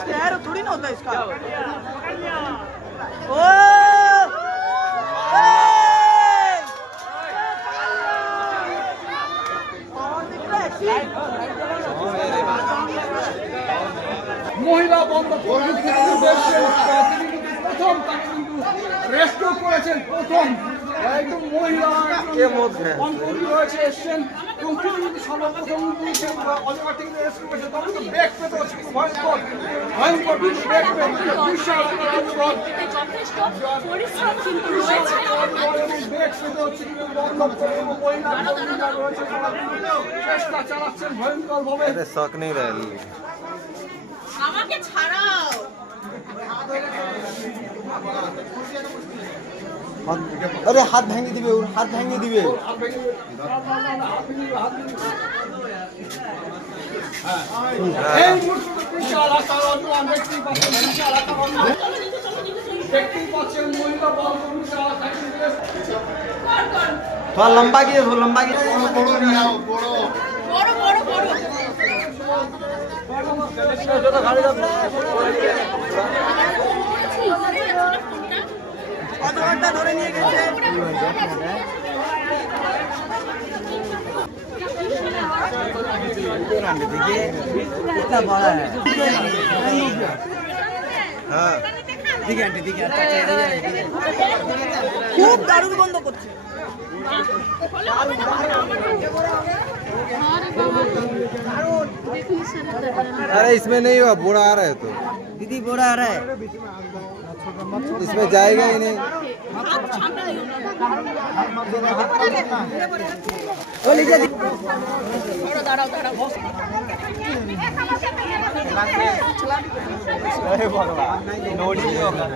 Scare थोड़ी ना होता इसका। ओ মহিলা বন্ধ প্রথম তাকে কিন্তু রেস্কিউ করেছেন প্রথম একদম মহিলা রয়েছে এসছেন এবং তিনি কিন্তু সর্বপ্রথম অজগর থেকে রেস্কিউ করেছেন তখন কিন্তু ব্যাগ পেতে হচ্ছে কিন্তু ভয়ঙ্কর ভয়ঙ্কর কিন্তু ব্যাগ পেতে বিশাল যথেষ্ট পরিশ্রম কিন্তু রয়েছে ব্যাগ পেতে হচ্ছে কিন্তু বন্ধ মহিলা রয়েছে চেষ্টা চালাচ্ছেন ভয়ঙ্কর ভাবে शौक नहीं रहा আমাকে ছাড়াও अरे हाथ भांगी दिबे और हाथ भांगी दिबे এই মুহূর্তে বিশাল আকার অজগর দেখতেই পাচ্ছেন বিশাল আকার অজগর দেখতেই পাচ্ছেন মহিলা বন্ধ বিশাল আকার थोड़ा लंबा की বড় বড় বড় অজগরটা ধরে নিয়ে গেছে। कितना बड़ा है हाँ ठीक है ठीक है খুব দারুণ বন্ধ করছে। अरे इसमें नहीं हुआ बूढ़ा आ रहा है तो दीदी बूढ़ा आ रहा है इसमें जाएगा ही नहीं দাঁড়াও দাঁড়াও अरे भगवान नोड़ी नहीं होगा